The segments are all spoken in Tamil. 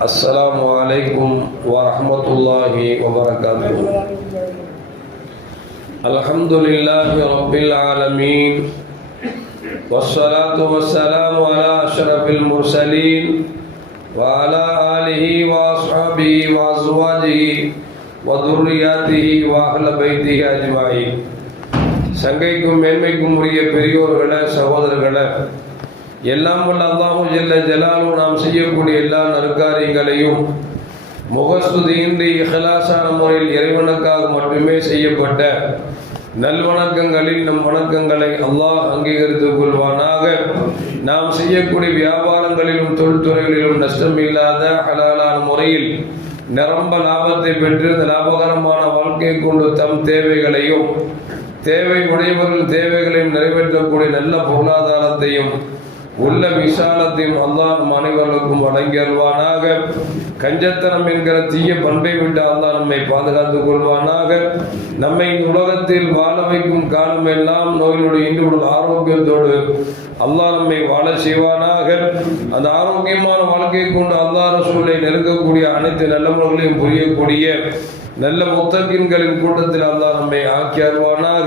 السلام عليكم ورحمة الله وبركاته. الحمد لله رب العالمين والصلاة والسلام على أشرف المرسلين وعلى آله وأصحابه وأزواجه وذرياته وأهل بيته أجمعين. சங்கைக்கும் மேன்மைக்கும் உரிய பெரியோர்களே, சகோதரர்களே, எல்லாம் வல்ல அல்லாஹு ஜல்ல ஜலாலு நாம் செய்யக்கூடிய எல்லா நற்காரியங்களையும் முகஸ்துதியின்றி இஹ்லாஸான முறையில் இறைவனுக்காக மட்டுமே செய்யப்பட்ட நல்வணக்கங்களில் நம் வணக்கங்களை அல்லாஹ் அங்கீகரித்துக் கொள்வானாக. நாம் செய்யக்கூடிய வியாபாரங்களிலும் தொழில்துறைகளிலும் நஷ்டம் இல்லாத ஹலாலான முறையில் நிரம்ப லாபத்தை பெற்று இந்த லாபகரமான வாழ்க்கையை கொண்டு தம் தேவைகளையும் தேவை உடையவர்கள் தேவைகளையும் நிறைவேற்றக்கூடிய நல்ல பொருளாதாரத்தையும் உள்ள விசாலத்தையும் அல்லாஹ் நம் அனைவர்களுக்கும் வழங்கி அருள்வானாக. கஞ்சத்தனம் என்கிற தீய பண்பை விட்டு அல்லாஹ் நம்மை பாதுகாத்துக் கொள்வானாக. நம்மை இந்த உலகத்தில் வாழ வைக்கும் காலம் எல்லாம் நோயினுடைய இன்று ஆரோக்கியத்தோடு அல்லாஹ் நம்மை வாழ செய்வானாக. அந்த ஆரோக்கியமான வாழ்க்கையை கொண்டு அல்லாஹ் ரசூலை நெருங்கக்கூடிய அனைத்து நல்லவர்களையும் புரியக்கூடிய நல்ல முத்தகின்களின் கூட்டத்தில் அல்லாஹ் நம்மை ஆக்கி அருள்வானாக.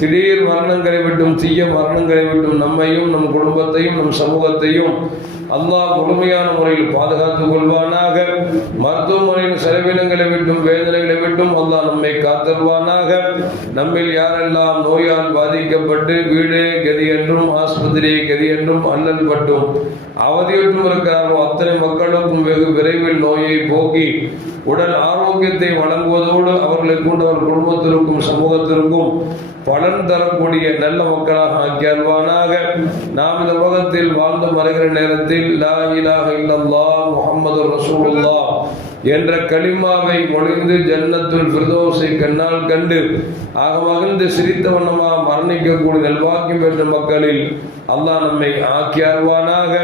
திடீர் மரணங்களை விட்டும் தீய மரணங்களை விட்டும் நம்மையும் நம் குடும்பத்தையும் நம் சமூகத்தையும் அல்லாஹ் முழுமையான முறையில் பாதுகாத்துக் கொள்வானாக. மருத்துவமனையின் செலவினங்களை விட்டும் வேதனைகளை விட்டும் அல்லாஹ் நம்மை காத்தருவானாக. நம்மில் யாரெல்லாம் நோயால் பாதிக்கப்பட்டு வீடே கதி என்றும் ஆஸ்பத்திரியை கதி என்றும் அல்லல் பட்டும் அவதியுற்றும் இருக்கிறார்களோ அத்தனை மக்களுக்கும் வெகு விரைவில் நோயை போக்கி உடல் ஆரோக்கியத்தை வழங்குவதோடு அவர்களை கொண்டு அவர் குடும்பத்திற்கும் சமூகத்திற்கும் பலன் தரக்கூடிய நல்ல மக்களாக ஆக்கி அருள்வானாக. நாம் இந்த உலகத்தில் வாழ்ந்து மறைகிற நேரத்தில் லா இலாஹ இல்லல்லாஹ் முஹம்மது ரசூலுல்லாஹ் என்ற கலிமாவை மொழிந்து ஜன்னத்துல் ஃபிர்தௌஸை கண்ணால் கண்டு ஆக மகிழ்ந்து சிரித்த வண்ணமாக மரணிக்கக்கூடிய நல்வாக்கியம் பெற்ற மக்களில் அல்லாஹ் நம்மை ஆக்கி அருள்வானாக.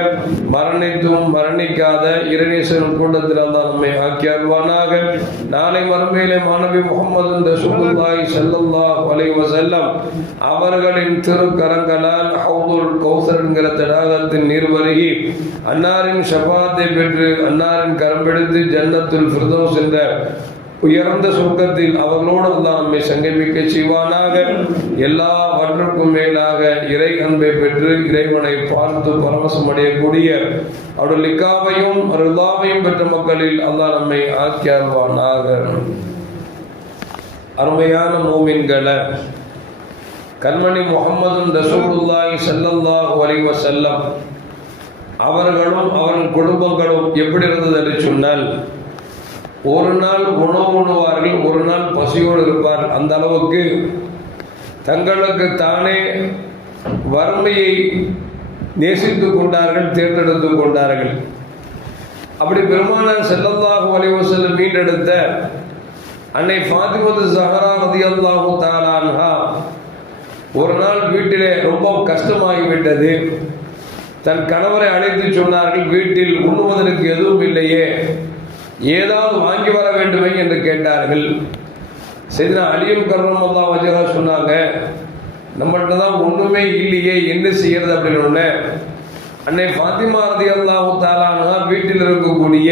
மரணித்தும் மரணிக்காத இறைநேசன் கூட்டத்தில் அல்லாஹ் நம்மை ஆக்கி அருள்வானாக. நாளை மறுமையிலே மாணவி முஹம்மது ரசூலுல்லாஹி ஸல்லல்லாஹு அலைஹி வஸல்லம் அவர்களின் திருக்கரங்களால் ஹவுதுல் கௌசர் என்கிற தடாகத்தின் நீர் பருகி அன்னாரின் ஷஃபாத்தை பெற்று அன்னாரின் கரம்பிடித்து ஜன்னத்துல் ஃபிர்தௌஸ் என்ற உயர்ந்த சொர்க்கத்தில் அவர்களோடு அல்லாஹ் நம்மை சங்கமிக்க செய்வானாக. எல்லாவற்றுக்கும் மேலாக இறை அன்பை பெற்று இறைவனை பார்த்து பரவசம் அடையக்கூடிய அவருடைய லிக்காவையும் ரிதாவையும் பெற்ற மக்களில் அல்லாஹ் நம்மை ஆக்கி அருள்வானாக. அருமையான மூமின்களை, கண்மணி முஹம்மது ரசூலுல்லாஹி ஸல்லல்லாஹு அலைஹி வஸல்லம் அவர்களும் அவர்கள் குடும்பங்களும் எப்படி இருந்தது என்று சொன்னால், ஒரு நாள் உணவு உண்ணுவார்கள், ஒரு நாள் பசியோடு இருப்பார். அந்த அளவுக்கு தங்களுக்கு தானே வறுமையை நேசித்துக் கொண்டார்கள், தேர்ந்தெடுத்துக் கொண்டார்கள். அப்படி பெருமானார் ஸல்லல்லாஹு அலைஹி வஸல்லம் மீண்டெடுத்த அன்னை ஃபாத்திமத்து ஸஹரா ரலியல்லாஹு தஆலா அன்ஹா ஒரு நாள் வீட்டிலே ரொம்ப கஷ்டமாகிவிட்டது. தன் கணவரை அழைத்து சொன்னார்கள், வீட்டில் உண்ணுவதற்கு எதுவும் இல்லையே, ஏதாவது வாங்கி வர வேண்டுமே என்று கேட்டார்கள். சையதுனா அலியும் கர்ரமல்லாஹு வஜஹஹு சொன்னாங்க, நம்மள்கிட்ட தான் ஒன்றுமே இல்லையே, என்ன செய்யறது அப்படின்னு. அன்னை ஃபாத்திமா ரலியல்லாஹு தஆலா அன்ஹா வீட்டில் இருக்கக்கூடிய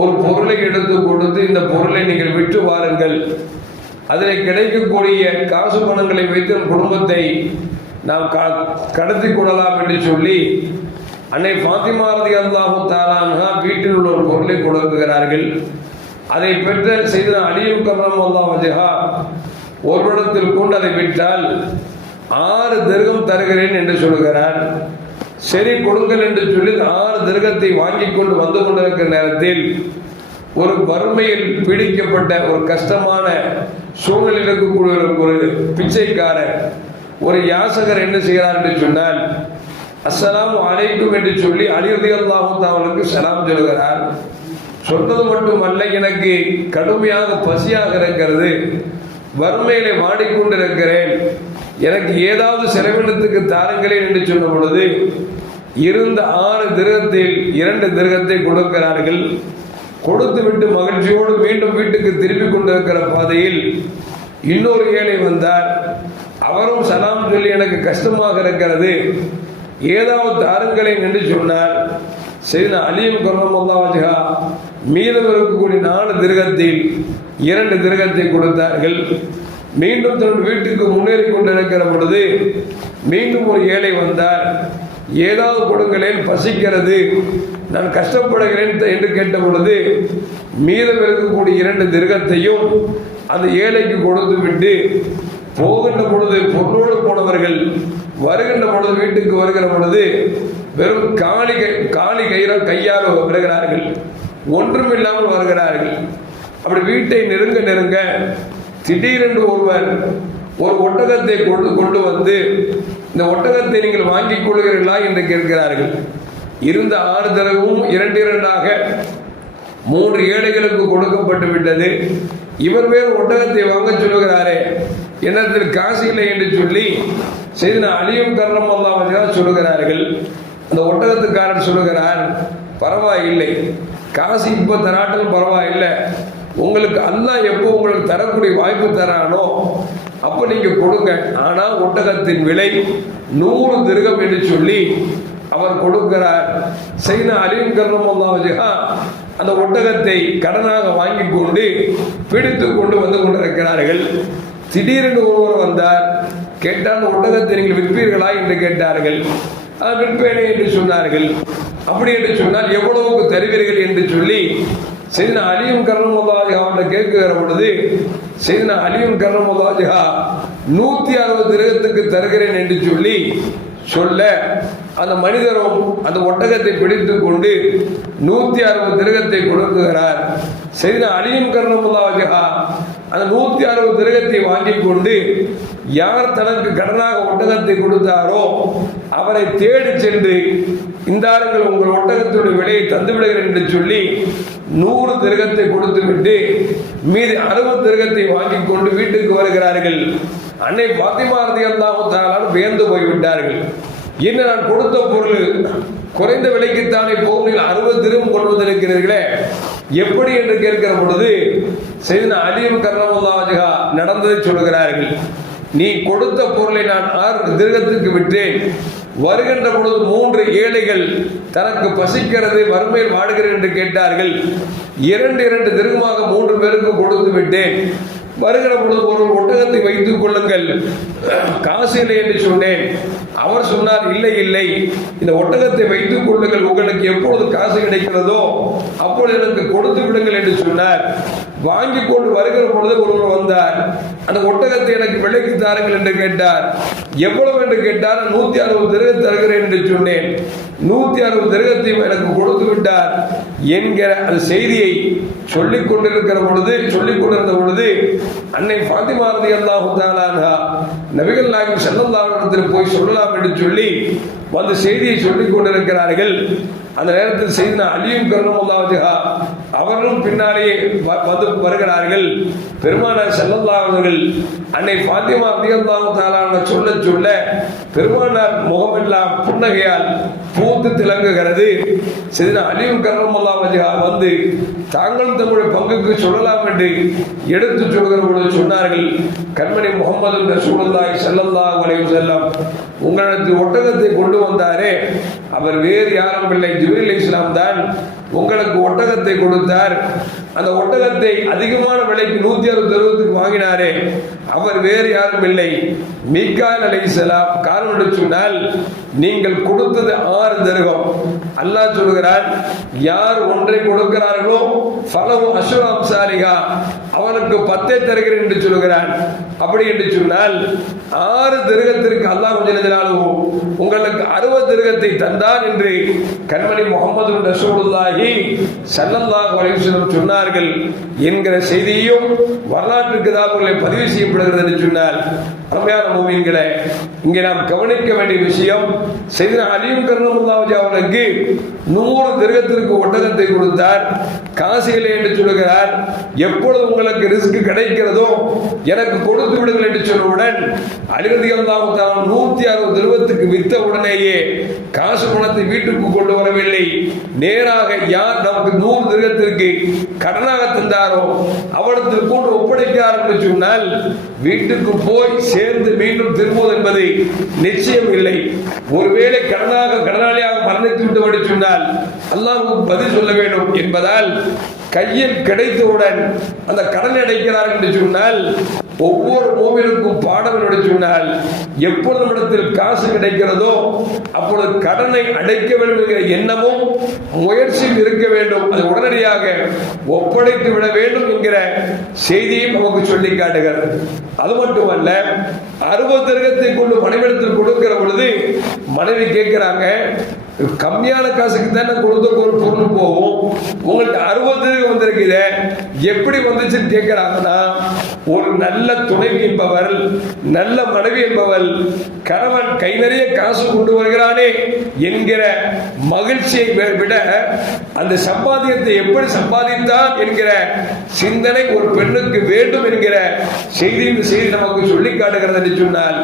ஒரு பொருளை எடுத்து கொடுத்து, இந்த பொருளை நீங்கள் விற்று வாருங்கள், அதில் கிடைக்கக்கூடிய காசு பணங்களை வைத்து குடும்பத்தை நாம் கடத்தி கொள்ளலாம் என்று சொல்லி அன்னை ஃபாத்திமா ரலியல்லாஹு தஆலா அன்ஹா வீட்டில் உள்ள ஒரு பொருளை கொடுக்கிறார்கள். அதை பெற்ற சையதுனா அலியும் கர்ரமல்லாஹு வஜஹஹு ஒரு இடத்தில் கொண்டு அதை விற்றால் 6 திர்கம் தருகிறேன் என்று சொல்கிறார். சரி கொடுங்கள் என்று சொல்லி 6 திர்கத்தை வாங்கி கொண்டு வந்து கொண்டிருக்கிற நேரத்தில் ஒரு வறுமையில் பீடிக்கப்பட்ட ஒரு கஷ்டமான சூழ்நிலையில் இருக்கக்கூடிய ஒரு பிச்சைக்காரர், ஒரு யாசகர் என்ன செய்கிறார் என்று சொன்னால், அஸ்ஸலாமு அலைக்கும் என்று சொல்லி அலி ரலியல்லாஹு தஆலா அவர்களுக்கு சலாம் சொல்கிறார். சொன்னது மட்டுமல்ல, எனக்கு கடுமையாக பசியாக இருக்கிறது, வறுமையிலே வாடிக்கொண்டிருக்கிறேன், எனக்கு ஏதாவது செலவினத்துக்கு தாருங்களேன் என்று சொன்ன பொழுது இருந்த 6 திர்கத்தில் 2 திர்கத்தை கொடுக்கிறார்கள். கொடுத்து விட்டு மகிழ்ச்சியோடு மீண்டும் வீட்டுக்கு திரும்பி கொண்டிருக்கிற பாதையில் இன்னொரு ஏழை வந்தார். அவரும் சலாம் சொல்லி எனக்கு கஷ்டமாக இருக்கிறது, ஏதாவது தாருங்களேன் என்று சொன்னார். செய்த அலியும் கர்ரமல்லாஹு வஜ்ஹா மீதம் இருக்கக்கூடிய 4 திர்ஹத்தில் 2 திர்ஹத்தை கொடுத்தார்கள். மீண்டும் தன் வீட்டுக்கு முன்னேறி கொண்டிருக்கிற பொழுது மீண்டும் ஒரு ஏழை வந்தார். ஏதாவது கொடுங்களேன், பசிக்கிறது, நான் கஷ்டப்படுகிறேன் என்று கேட்ட பொழுது மீதம் இருக்கக்கூடிய 2 திர்ஹத்தையும் அந்த ஏழைக்கு கொடுத்து விட்டு போகின்ற பொழுது பொருளோடு போனவர்கள் வருகின்ற பொழுது வீட்டுக்கு வருகிற பொழுது வெறும் காலி கையால் வருகிறார்கள், ஒன்றும் இல்லாமல் வருகிறார்கள். அப்படி வீட்டை நெருங்க திடீரென்று ஒருவர் ஒரு ஒட்டகத்தை கொண்டு வந்து இந்த ஒட்டகத்தை நீங்கள் வாங்கிக் கொள்கிறீர்களா என்று கேட்கிறார்கள். இருந்த 6 திரகமும் 2 3 ஏழைகளுக்கு கொடுக்கப்பட்டு விட்டது. இவர் வேறு ஒட்டகத்தை வாங்க சொல்லுகிறாரே, என்னத்தில் காசு இல்லை என்று சொல்லி செய்த அலியும் கர்ரமல்லாஹு வஜ்ஹா சொல்லுகிறார்கள். அந்த ஒட்டகத்துக்காரர் சொல்லுகிறார், பரவாயில்லை, காசு இப்போ தராட்டும் பரவாயில்லை, உங்களுக்கு அல்லாஹ் எப்போ உங்களுக்கு தரக்கூடிய வாய்ப்பு தரானோ அப்போ நீங்க கொடுங்க, ஆனால் ஒட்டகத்தின் விலை 100 திர்ஹம் என்று சொல்லி அவர் கொடுக்கிறார். செய்த அலியும் கர்ரமல்லாஹு வஜ்ஹா அந்த ஒட்டகத்தை கடனாக வாங்கி கொண்டு பிடித்து கொண்டு வந்து கொண்டிருக்கிறார்கள். திடீரென்று ஒருவர் வந்தார். கேட்டால் ஒட்டகத்தை நீங்கள் விற்பீர்களா என்று கேட்டார்கள். விற்பேனே என்று சொன்னார்கள். அப்படி என்று சொன்னால் எவ்வளவுக்கு தருவீர்கள் என்று சொல்லி செய்த அலியும் கர்ரமல்லாஹு வஜ்ஹா அவர்கள் கேட்கிற பொழுது செய்த அலியும் கர்ரமல்லாஹு வஜ்ஹா 160 திர்ஹத்துக்கு தருகிறேன் என்று சொல்ல அந்த மனிதரும் அந்த ஒட்டகத்தை பிடித்து கொண்டு 160 திர்ஹத்தை கொடுக்கிறார். செய்த அலியும் கர்ரமல்லாஹு வஜ்ஹா அந்த 160 திர்ஹத்தை வாங்கி கொண்டு யார் தனக்கு கடனாக ஒட்டகத்தை கொடுத்தாரோ அவரை தேடி சென்று இந்தாருங்கள் உங்கள் ஒட்டகத்துடைய விலையை தந்து விடுகிறேன் என்று சொல்லி 100 திர்ஹத்தை கொடுத்து விட்டு மீதி 60 திர்ஹத்தை வாங்கி கொண்டு வீட்டுக்கு வருகிறார்கள். அன்னை பாத்திமா ரலியல்லாஹு தஆலா வியந்து போய்விட்டார்கள். என்ன, நான் கொடுத்த பொருள் குறைந்த விலைக்குத்தானே போகும், நீங்கள் 60 திர்ஹம் கொண்டு வந்திருக்கிறீர்களே எப்படி என்று கேட்கிற பொழுது செய்த அலியும் கர்ரமல்லாஹு வஜ்ஹா நடந்ததை சொல்கிறார்கள். நீ கொடுத்த பொருளை நான் 6 திர்ஹத்துக்கு விட்டேன். வருகின்ற பொழுது 3 ஏழைகள் தனக்கு பசிக்கிறது, வறுமையில் வாடுகிறேன் என்று கேட்டார்கள். 2 திர்ஹமாக 3 பேருக்கு கொடுத்து விட்டேன். வருகிற பொழுது ஒரு ஒட்டகத்தை வைத்துக் கொள்ளுங்கள், காசு இல்லை என்று சொன்னேன். அவர் சொன்னார், இல்லை, இந்த ஒட்டகத்தை வைத்துக் கொள்ளுங்கள், உங்களுக்கு எப்பொழுது காசு கிடைக்கிறதோ அப்பொழுது எனக்கு கொடுத்து விடுங்கள் என்று சொன்னார். வாங்கி கொண்டு வருகிற பொழுது ஒருவர் வந்தார். அந்த ஒட்டகத்தை எனக்கு விலைக்கு தாருங்கள் என்று கேட்டார். எவ்வளவு என்று கேட்டார். 160 திர்ஹம் தருகிறேன் என்று சொன்னேன். 160 திர்ஹத்தை எனக்கு கொடுத்து விட்டார் என்கிற அந்த செய்தியை சொல்லிக் கொண்டிருந்த பொழுது அன்னை ஃபாத்திமா ரலியல்லாஹு தஆலா அன்ஹா நபிகள் நாயகம் ஸல்லல்லாஹு அலைஹி வஸல்லம் போய் சொல்லலாம் என்று சொல்லி வந்து செய்தியை சொல்லிக் கொண்டிருக்கிறார்கள். அந்த நேரத்தில் செய்த அலியும் கர்ரமல்லாஹு வஜ்ஹா அவர்களும் பின்னாலேயே வந்து வருகிறார்கள். பெருமானார் ஸல்லல்லாஹு அலைஹி வஸல்லம் அன்னை ஃபாத்திமா ரலியல்லாஹு தஆலா சொல்ல பெருமானார் முகமெல்லாம் புன்னகையால் பூத்து திலங்குகிறது. செய்த அலியும் கர்ரமல்லாஹு வஜ்ஹா வந்து தாங்களும் தங்களுடைய பங்குக்கு சொல்லலாம் என்று எடுத்து சொல்கிற பொழுது சொன்னார்கள், கண்மணி முஹம்மது ரசூலுல்லாஹி ஸல்லல்லாஹு அலைஹி வஸல்லம் உங்களிடத்தில் ஒட்டகத்தை கொண்டு வந்தாரே அவர் வேறு யாரும் இல்லை, ஜிப்ரீல் அலைஹிஸ்ஸலாம் தான் உங்களுக்கு ஒட்டகத்தை கொடுத்தார். அந்த ஒட்டகத்தை அதிகமான விலைக்கு 160 திர்ஹத்துக்கு வாங்கினாரே அவர் வேறு யாரும் இல்லை, மீகாயில் அலைஹிஸ்ஸலாம். காரணம் என்று சொன்னால் நீங்கள் கொடுத்தது 6 திர்ஹம். அல்லாஹ் சொல்கிறான், யார் ஒன்றை கொடுக்கிறார்களோ ஃபலஹு அஷ்ரு அம்சாலிஹா அவனுக்கு 10 தருகிறேன் என்று சொல்கிறான். அப்படி என்று சொன்னால் 6 திர்ஹத்திற்கு அல்லாஹ் உங்களுக்கு 60 திர்ஹத்தை தந்தான் என்று கண்மணி முஹம்மது ரசூலுல்லாஹி ஸல்லல்லாஹு அலைஹி வஸல்லம் சொன்னார்கள் என்கிற செய்தியும் வரலாற்று கிதாபுகளில் பதிவு செய்யப்படுகிறது என்று சொன்னால், அருமையான மூமின்களே, இங்கே நாம் கவனிக்க வேண்டிய விஷயம், செய்த அலியும் கர்ரமல்லாஹு வஜ்ஹா அவர்களுக்கு 100 திர்ஹத்திற்கு ஒட்டகத்தை கொடுத்தார். காசு இல்லை என்று சொல்லுகிறார். எப்பொழுது உங்களுக்கு ரிஸ்க் கிடைக்கிறதோ எனக்கு கொடுத்து விடுங்கள் என்று சொன்னவுடன் அலி ரலியல்லாஹு தஆலா 160 திர்ஹத்துக்கு வித்த உடனேயே காசு பணத்தை வீட்டுக்கு கொண்டு வரவில்லை, நேராக யார் நமக்கு 100 திரகத்திற்கு கடனாக தந்தாரோ அவரிடத்தில் கொண்டு ஒப்படைக்கிறார் என்று சொன்னால் வீட்டுக்கு போய் சேர்ந்து மீண்டும் திரும்புவது என்பது நிச்சயம் இல்லை. ஒருவேளை கடனாளியாக மரணித்து விட்டு சொன்னால் அல்லாஹ்வுக்கு பதில் சொல்ல வேண்டும் என்பதால் கையில் கிடைத்தவுடன் அந்த கடன் அடைக்கிறார் என்று சொன்னால் ஒவ்வொரு மூமினுக்கும் பாடம் என்று சொன்னால் எப்பொழுது நம்மிடத்தில் காசு கிடைக்கிறதோ அப்பொழுது கடனை அடைக்க வேண்டும் என்கிற எண்ணமும் முயற்சியும் இருக்க வேண்டும். அது உடனடியாக ஒப்படைத்து விட வேண்டும் என்கிற செய்தியும் நமக்கு சொல்லி காட்டுகிறது. அது மட்டுமல்ல, 60 திரகத்தை கொண்டு மனைவிடத்தில் கொடுக்கிற பொழுது மனைவி கேட்கிறாங்க, கம்மியான காசுக்கு தானே கொடுத்த ஒரு பொருள் போகும், உங்கள்கிட்ட 60 திரகம் வந்திருக்குது எப்படி வந்துச்சுன்னு கேட்கிறாங்கன்னா, ஒரு நல்ல துணைவி என்பவர், நல்ல மனைவி என்பவர் கணவன் கை நிறைய காசு கொண்டு வருகிறானே என்கிற மகிழ்ச்சியை விட அந்த சம்பாத்தியத்தை எப்படி சம்பாதித்தான் என்கிற சிந்தனை ஒரு பெண்ணுக்கு வேண்டும் என்கிற செய்தி நமக்கு சொல்லி காட்டுகிறது என்று சொன்னால்,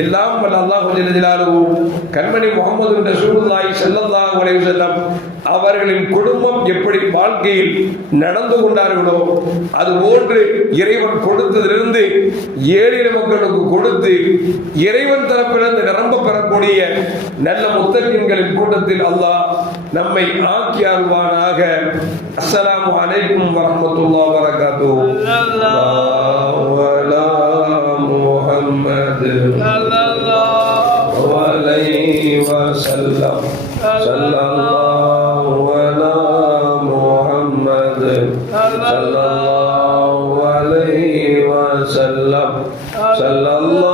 எல்லாம் அல்லாஹ் ஜல்ல ஜலாலுஹு கண்மணி முஹம்மது ரசூலுல்லாஹி ஸல்லல்லாஹு அலைஹி வஸல்லம் அவர்களின் குடும்பம் எப்படி வாழ்க்கையில் நடந்து கொண்டார்களோ அது போன்று இறைவன் கொடுத்ததிலிருந்து ஏழை மக்களுக்கு கொடுத்து இறைவன் தரப்பிலிருந்து நிரம்ப பெறக்கூடிய நல்ல முத்தகீன்களின் கூட்டத்தில் அல்லாஹ் நம்மை ஆக்கி அருள்வானாக. அஸ்ஸலாமு அலைக்கும் வரஹ்மத்துல்லாஹி வபரகாத்துஹு. அல்லாஹு அலா முஹம்மது ஸல்லல்லாஹு அலைஹி வஸல்லம். ஸல்லல்லாஹு அலா முஹம்மது ஸல்லல்லாஹு அலைஹி வஸல்லம். ஸல்லல்லாஹு